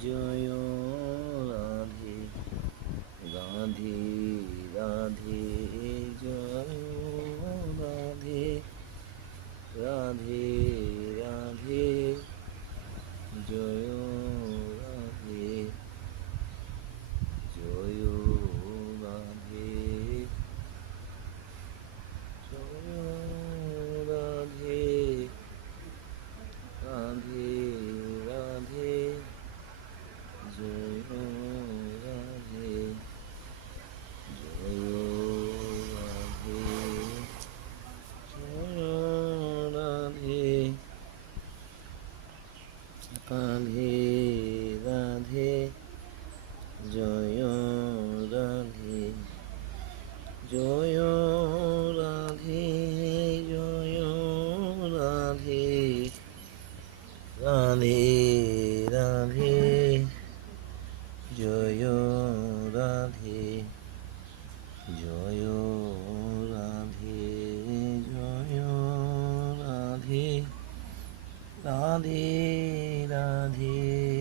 Joy Radhe Radhe Radhe Joy Radhe Radhe Radhe Joy Radhe Joy Radhe Joy Radhe Radhe Radhe Joy Radhe Joy Radhe Joy Radhe Radhe Radhe Joy Radhe Joy Radhe Joy Radhe Radhe Radhe Joy Radhe Joy Radhe Joy Radhe Radhe Radhe